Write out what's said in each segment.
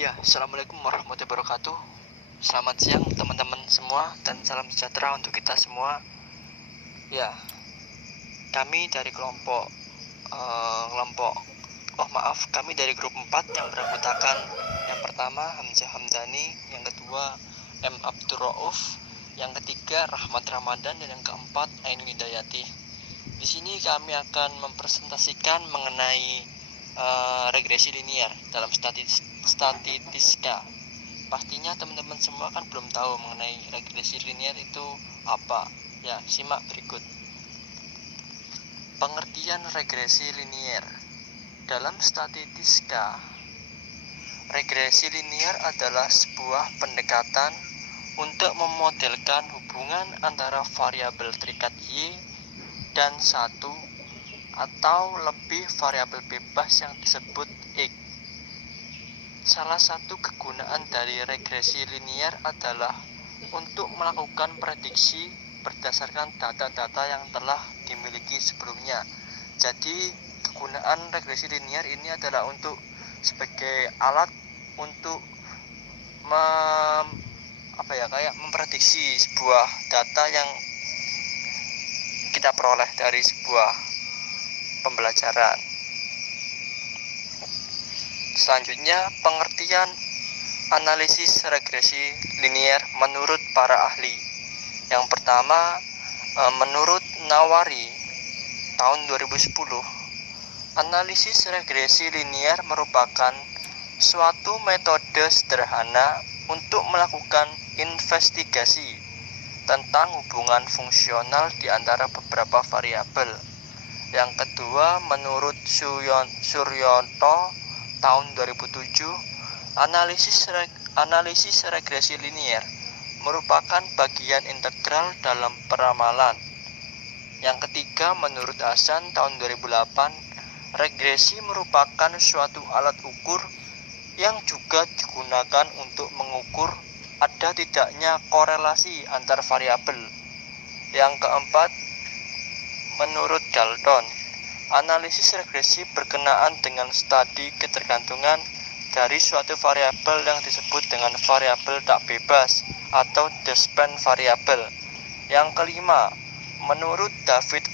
Ya, Assalamualaikum warahmatullahi wabarakatuh. Selamat siang teman-teman semua dan salam sejahtera untuk kita semua. Ya, kami dari kami dari grup 4 yang beranggotakan yang pertama Hamzah Hamdani, yang kedua M. Abdul Rauf, yang ketiga Rahmat Ramadan, dan yang keempat Ainun Hidayati. Di sini kami akan mempresentasikan mengenai regresi linier dalam statistika. Pastinya teman-teman semua kan belum tahu mengenai regresi linier itu apa. Ya, simak berikut. Pengertian regresi linier dalam statistika. Regresi linier adalah sebuah pendekatan untuk memodelkan hubungan antara variabel terikat Y dan satu atau lebih variabel bebas yang disebut X. Salah satu kegunaan dari regresi linier adalah untuk melakukan prediksi berdasarkan data-data yang telah dimiliki sebelumnya. Jadi kegunaan regresi linier ini adalah untuk sebagai alat untuk memprediksi sebuah data yang kita peroleh dari sebuah pembelajaran. Selanjutnya, pengertian analisis regresi linier menurut para ahli. Yang pertama, menurut Nawari tahun 2010, analisis regresi linier merupakan suatu metode sederhana untuk melakukan investigasi tentang hubungan fungsional di antara beberapa variabel. Yang kedua, menurut Suryanto tahun 2007, analisis regresi linier merupakan bagian integral dalam peramalan. Yang ketiga, menurut Hasan tahun 2008, regresi merupakan suatu alat ukur yang juga digunakan untuk mengukur ada tidaknya korelasi antar variabel. Yang keempat, menurut Dalton, analisis regresi berkenaan dengan studi ketergantungan dari suatu variabel yang disebut dengan variabel tak bebas atau dependent variable. Yang kelima, menurut David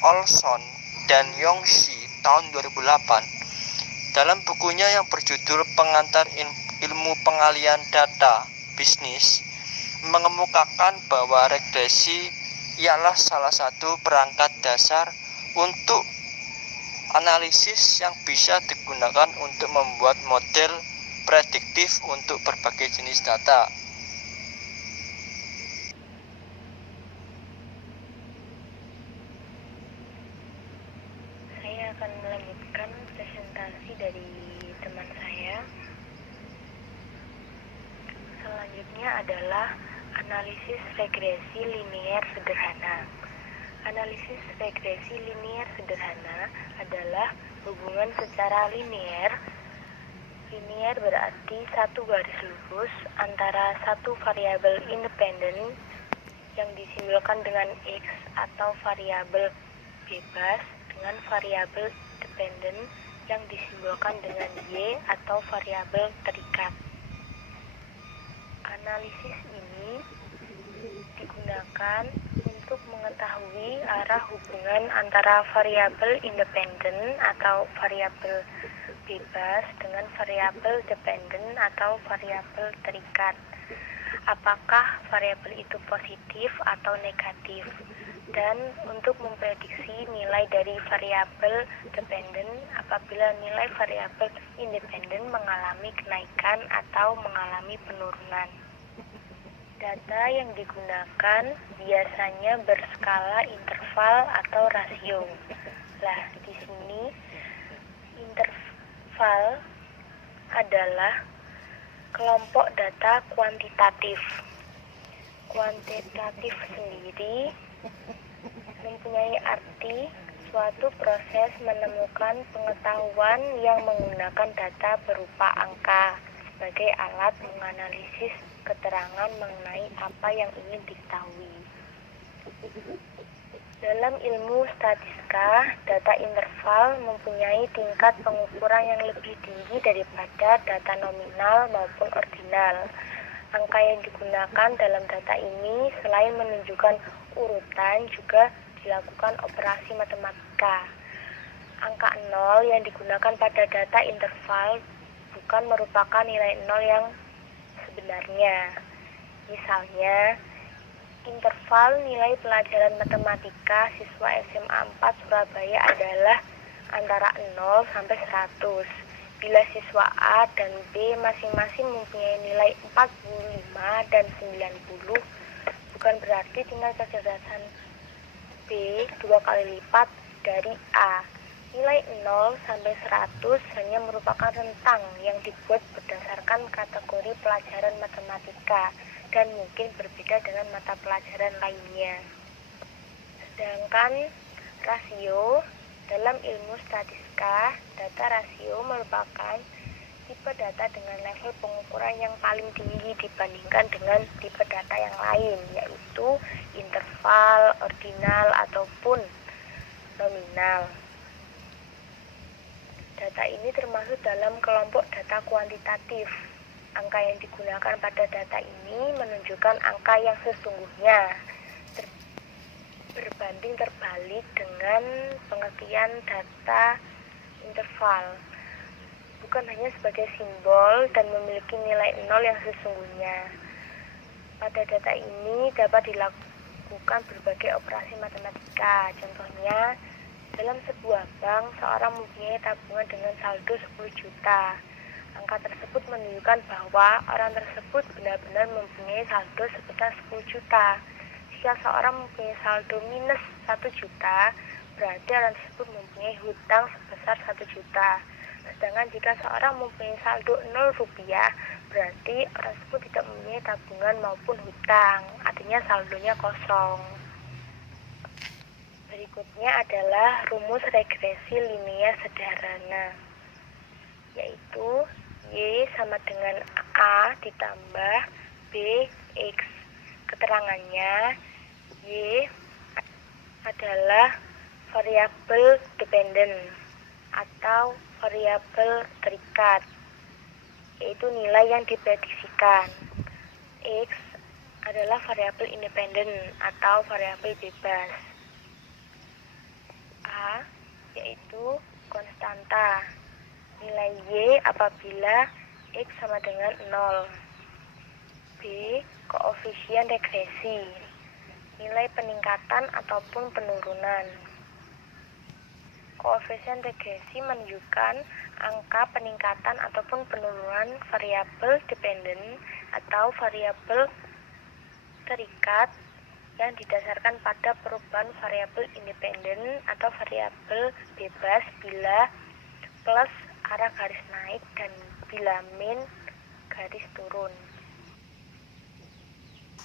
Olson dan Yongxi tahun 2008, dalam bukunya yang berjudul Pengantar Ilmu Pengalian Data Bisnis, mengemukakan bahwa regresi ialah salah satu perangkat dasar untuk analisis yang bisa digunakan untuk membuat model prediktif untuk berbagai jenis data. Saya akan melanjutkan presentasi dari teman saya. Selanjutnya adalah analisis regresi linier sederhana. Analisis regresi linier sederhana adalah hubungan secara linier. Linier berarti satu garis lurus antara satu variabel independen yang disimbolkan dengan X atau variabel bebas dengan variabel dependen yang disimbolkan dengan Y atau variabel terikat. Analisis ini digunakan untuk mengetahui arah hubungan antara variabel independen atau variabel bebas dengan variabel dependen atau variabel terikat. Apakah variabel itu positif atau negatif? Dan untuk memprediksi nilai dari variabel dependen apabila nilai variabel independen mengalami kenaikan atau mengalami penurunan. Data yang digunakan biasanya berskala interval atau rasio. Nah, di sini interval adalah kelompok data kuantitatif. Kuantitatif sendiri mempunyai arti suatu proses menemukan pengetahuan yang menggunakan data berupa angka sebagai alat menganalisis keterangan mengenai apa yang ingin diketahui. Dalam ilmu statistika, data interval mempunyai tingkat pengukuran yang lebih tinggi daripada data nominal maupun ordinal. Angka yang digunakan dalam data ini selain menunjukkan urutan juga dilakukan operasi matematika. Angka 0 yang digunakan pada data interval bukan merupakan nilai 0 yang sebenarnya. Misalnya, interval nilai pelajaran matematika siswa SMA 4 Surabaya adalah antara 0 sampai 100. Bila siswa A dan B masing-masing mempunyai nilai 45 dan 90, bukan berarti tingkat kecerdasan B 2 kali lipat dari A. Nilai 0 sampai 100 hanya merupakan rentang yang dibuat berdasarkan kategori pelajaran matematika dan mungkin berbeda dengan mata pelajaran lainnya. Sedangkan rasio dalam ilmu statistika, data rasio merupakan tipe data dengan level pengukuran yang paling tinggi dibandingkan dengan tipe data yang lain, yaitu interval, ordinal, ataupun nominal. Data ini termasuk dalam kelompok data kuantitatif. Angka yang digunakan pada data ini menunjukkan angka yang sesungguhnya, berbanding terbalik dengan pengertian data interval. Bukan hanya sebagai simbol dan memiliki nilai 0 yang sesungguhnya. Pada data ini dapat dilakukan berbagai operasi matematika. Contohnya, dalam sebuah bank, seorang mempunyai tabungan dengan saldo 10 juta. Angka tersebut menunjukkan bahwa orang tersebut benar-benar mempunyai saldo sebesar 10 juta. Jika seorang mempunyai saldo minus 1 juta, berarti orang tersebut mempunyai hutang sebesar 1 juta. Sedangkan jika seorang mempunyai saldo 0 rupiah, berarti orang tersebut tidak mempunyai tabungan maupun hutang, artinya saldonya kosong. Berikutnya adalah rumus regresi linear sederhana, yaitu Y sama dengan A ditambah B X. Keterangannya, Y adalah variabel dependen atau variabel terikat, yaitu nilai yang diprediksikan. X adalah variabel independen atau variabel bebas. A yaitu konstanta, nilai Y apabila X sama dengan 0. B koefisien regresi, nilai peningkatan ataupun penurunan. Koefisien regresi menunjukkan angka peningkatan ataupun penurunan variabel dependen atau variabel terikat yang didasarkan pada perubahan variabel independen atau variabel bebas bila plus arah garis naik dan bila min garis turun.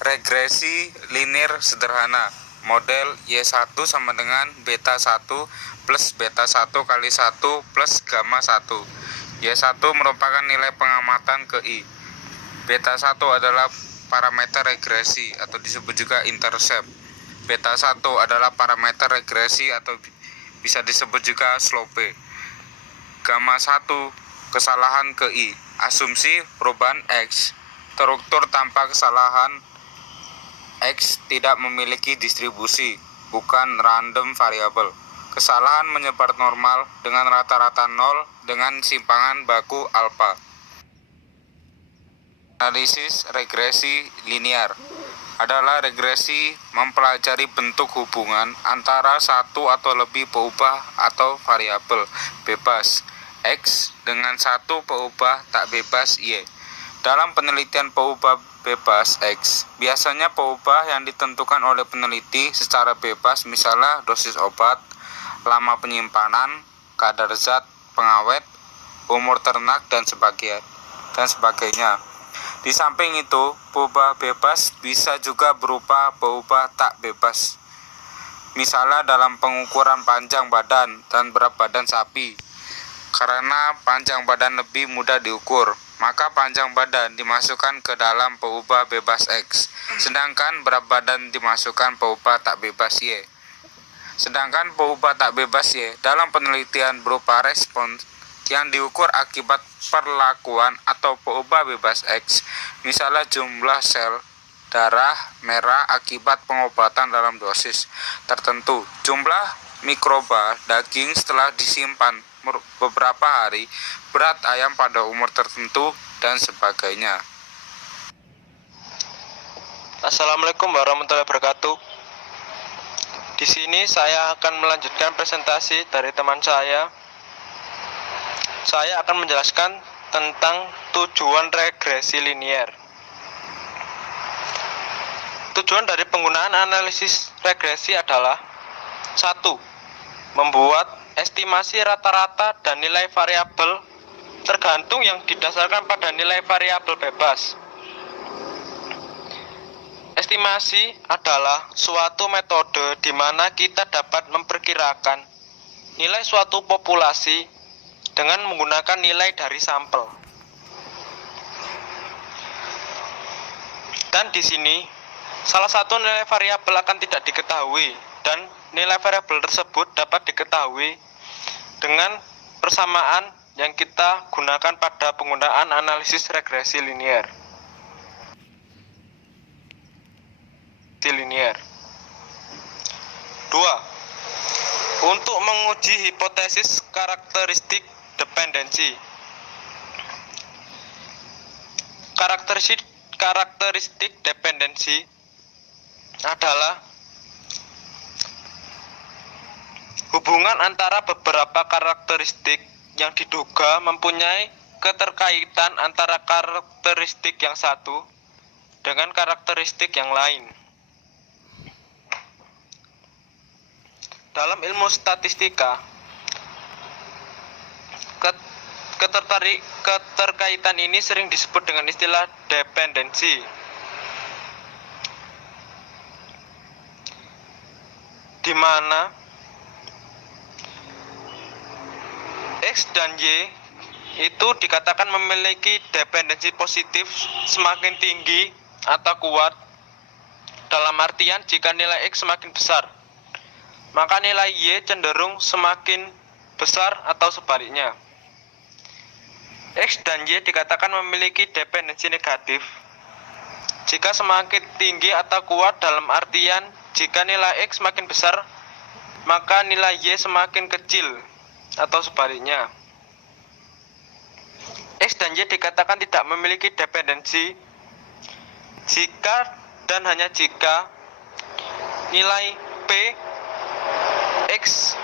Regresi linear sederhana, model Y1 sama dengan beta 1 plus beta 1 kali 1 plus gamma 1. Y1 merupakan nilai pengamatan ke I. Beta 1 adalah parameter regresi atau disebut juga intercept. Beta 1 adalah parameter regresi atau bisa disebut juga slope. Gamma 1 kesalahan ke I. Asumsi perubahan X. Struktur tanpa kesalahan X tidak memiliki distribusi, bukan random variable. Kesalahan menyebar normal dengan rata-rata 0 dengan simpangan baku alfa. Analisis regresi linear adalah regresi mempelajari bentuk hubungan antara satu atau lebih peubah atau variabel bebas X dengan satu peubah tak bebas Y. Dalam penelitian peubah bebas X, biasanya peubah yang ditentukan oleh peneliti secara bebas, misalnya dosis obat, lama penyimpanan, kadar zat pengawet, umur ternak, dan sebagainya. Di samping itu, peubah bebas bisa juga berupa peubah tak bebas. Misalnya dalam pengukuran panjang badan dan berat badan sapi. Karena panjang badan lebih mudah diukur, maka panjang badan dimasukkan ke dalam peubah bebas X, sedangkan berat badan dimasukkan peubah tak bebas Y. Sedangkan peubah tak bebas Y dalam penelitian berupa respons yang diukur akibat perlakuan atau peubah bebas X, misalnya jumlah sel darah merah akibat pengobatan dalam dosis tertentu, jumlah mikroba daging setelah disimpan beberapa hari, berat ayam pada umur tertentu, dan sebagainya. Assalamualaikum warahmatullahi wabarakatuh. Di sini saya akan melanjutkan presentasi dari teman saya. Saya akan menjelaskan tentang tujuan regresi linier. Tujuan dari penggunaan analisis regresi adalah 1. Membuat estimasi rata-rata dan nilai variabel tergantung yang didasarkan pada nilai variabel bebas. Estimasi adalah suatu metode di mana kita dapat memperkirakan nilai suatu populasi dengan menggunakan nilai dari sampel. Dan di sini salah satu nilai variabel akan tidak diketahui dan nilai variabel tersebut dapat diketahui dengan persamaan yang kita gunakan pada penggunaan analisis regresi linier. Linier. 2. Untuk menguji hipotesis karakteristik dependensi. Karakteristik dependensi adalah hubungan antara beberapa karakteristik yang diduga mempunyai keterkaitan antara karakteristik yang satu dengan karakteristik yang lain. Dalam ilmu statistika, keterkaitan ini sering disebut dengan istilah dependensi. Di mana X dan Y itu dikatakan memiliki dependensi positif semakin tinggi atau kuat, dalam artian jika nilai X semakin besar, maka nilai Y cenderung semakin besar atau sebaliknya. X dan Y dikatakan memiliki dependensi negatif jika semakin tinggi atau kuat, dalam artian jika nilai X semakin besar, maka nilai Y semakin kecil atau sebaliknya. X dan Y dikatakan tidak memiliki dependensi jika dan hanya jika nilai P, X,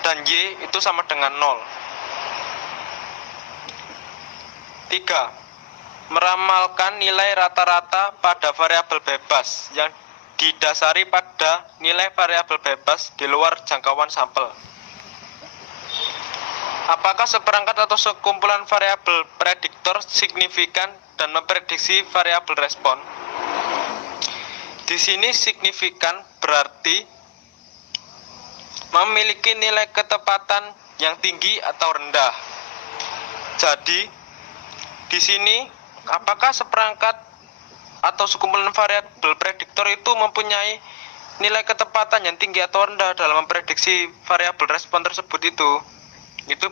dan Y itu sama dengan 0. 3. Meramalkan nilai rata-rata pada variabel bebas yang didasari pada nilai variabel bebas di luar jangkauan sampel. Apakah seperangkat atau sekumpulan variabel prediktor signifikan dan memprediksi variabel respon? Di sini signifikan berarti memiliki nilai ketepatan yang tinggi atau rendah. Jadi, di sini apakah seperangkat atau sekumpulan variabel prediktor itu mempunyai nilai ketepatan yang tinggi atau rendah dalam memprediksi variabel respon tersebut itu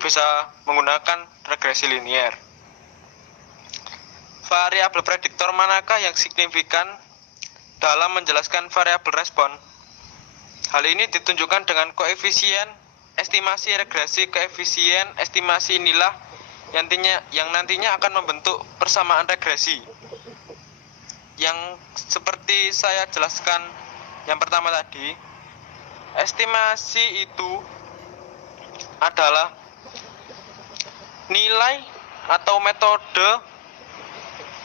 bisa menggunakan regresi linier. Variabel prediktor manakah yang signifikan dalam menjelaskan variabel respon? Hal ini ditunjukkan dengan koefisien estimasi regresi. Koefisien estimasi inilah yang nantinya akan membentuk persamaan regresi. Yang seperti saya jelaskan yang pertama tadi, estimasi itu adalah nilai atau metode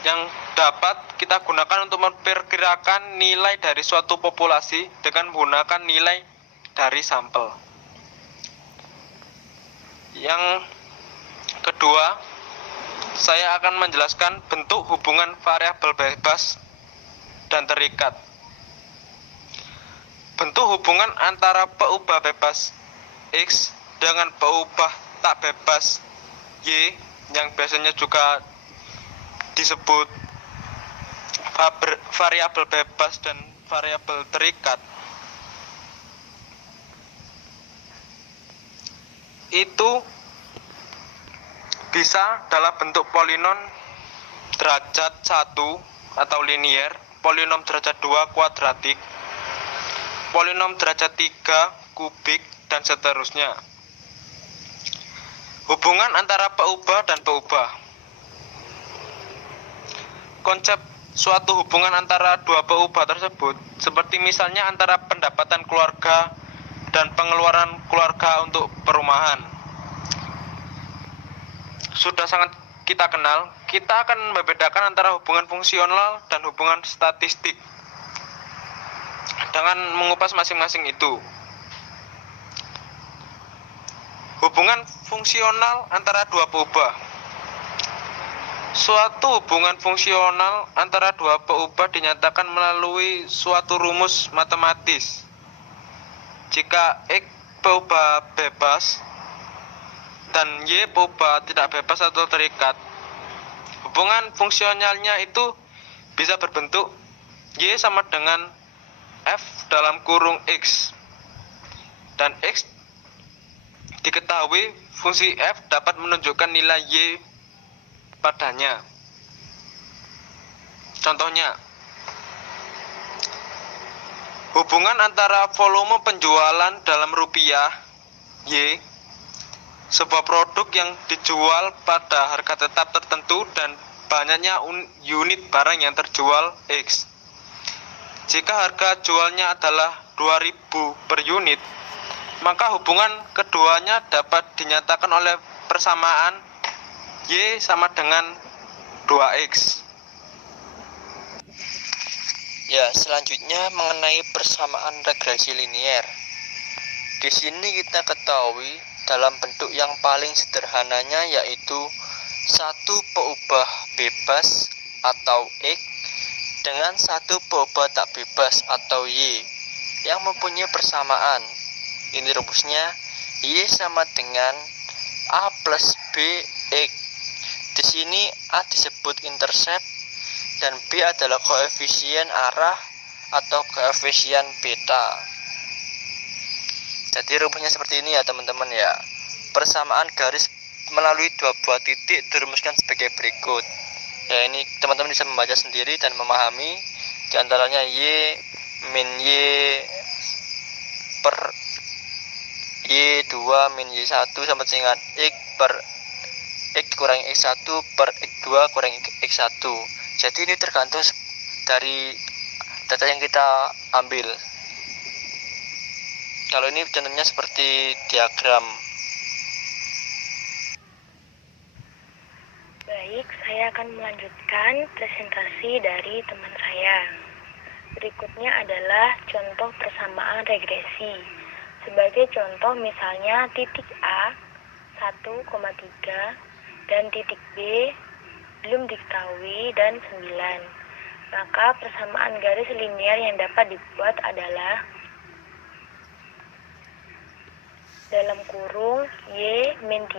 yang dapat kita gunakan untuk memperkirakan nilai dari suatu populasi dengan menggunakan nilai dari sampel. Yang kedua, saya akan menjelaskan bentuk hubungan variabel bebas dan terikat. Bentuk hubungan antara peubah bebas X dengan peubah tak bebas Y yang biasanya juga disebut variabel bebas dan variabel terikat itu bisa dalam bentuk polinom derajat 1 atau linier, polinom derajat 2 kuadratik, polinom derajat 3 kubik, dan seterusnya. Hubungan antara peubah dan peubah. Konsep suatu hubungan antara dua peubah tersebut, seperti misalnya antara pendapatan keluarga dan pengeluaran keluarga untuk perumahan, sudah sangat kita kenal. Kita akan membedakan antara hubungan fungsional dan hubungan statistik dengan mengupas masing-masing itu. Hubungan fungsional antara dua peubah. Suatu hubungan fungsional antara dua peubah dinyatakan melalui suatu rumus matematis. Jika X peubah bebas dan Y peubah tidak bebas atau terikat, hubungan fungsionalnya itu bisa berbentuk Y sama dengan F dalam kurung X, dan X diketahui fungsi F dapat menunjukkan nilai Y padanya. Contohnya, hubungan antara volume penjualan dalam rupiah Y, sebuah produk yang dijual pada harga tetap tertentu, dan banyaknya unit barang yang terjual X. Jika harga jualnya adalah 2.000 per unit, maka hubungan keduanya dapat dinyatakan oleh persamaan Y sama dengan 2X. Ya, selanjutnya mengenai persamaan regresi linier. Di sini kita ketahui dalam bentuk yang paling sederhananya yaitu satu peubah bebas atau X dengan satu peubah tak bebas atau Y yang mempunyai persamaan. Ini rumusnya Y sama dengan A plus B X. Di sini A disebut intercept dan B adalah koefisien arah atau koefisien beta. Jadi rumusnya seperti ini ya teman-teman ya. Persamaan garis melalui dua buah titik dirumuskan sebagai berikut. Ya, ini teman-teman bisa membaca sendiri dan memahami. Di antaranya Y min Y per Y2 min Y1 sama dengan X per X kurang X1 per X2 kurang X1. Jadi ini tergantung dari data yang kita ambil. Kalau ini contohnya seperti diagram. Baik, saya akan melanjutkan presentasi dari teman saya. Berikutnya adalah contoh persamaan regresi. Sebagai contoh misalnya titik A 1,3 dan titik B belum diketahui dan 9. Maka persamaan garis linier yang dapat dibuat adalah dalam kurung Y min 3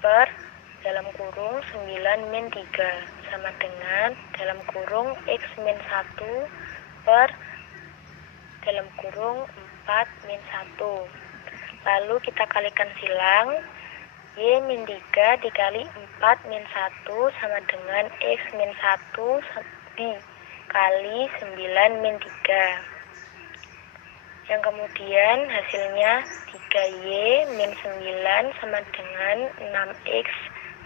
per dalam kurung 9 min 3 sama dengan dalam kurung X min 1 per dalam kurung 4 min 1. Lalu kita kalikan silang. Y min 3 dikali 4 min 1 sama dengan X min 1 dikali 9 min 3. Yang kemudian hasilnya 3Y min 9 sama dengan 6X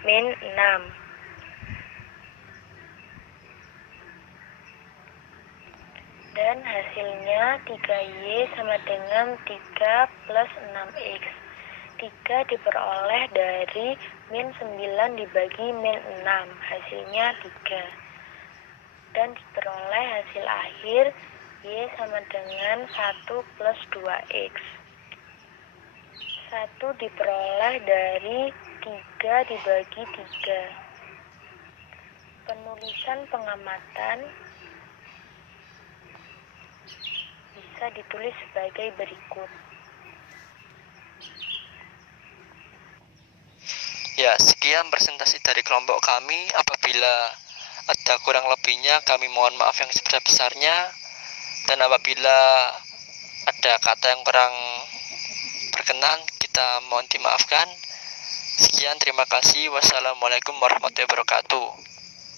min 6. Dan hasilnya 3Y sama dengan 3 plus 6X. 3 diperoleh dari min 9 dibagi min 6. Hasilnya 3. Dan diperoleh hasil akhir Y sama dengan 1 plus 2X. 1 diperoleh dari 3 dibagi 3. Penulisan pengamatan bisa ditulis sebagai berikut. Ya, sekian presentasi dari kelompok kami. Apabila ada kurang lebihnya, kami mohon maaf yang sebesar-besarnya. Dan apabila ada kata yang kurang berkenan, kita kita mohon dimaafkan. Sekian, terima kasih. Wassalamualaikum warahmatullahi wabarakatuh.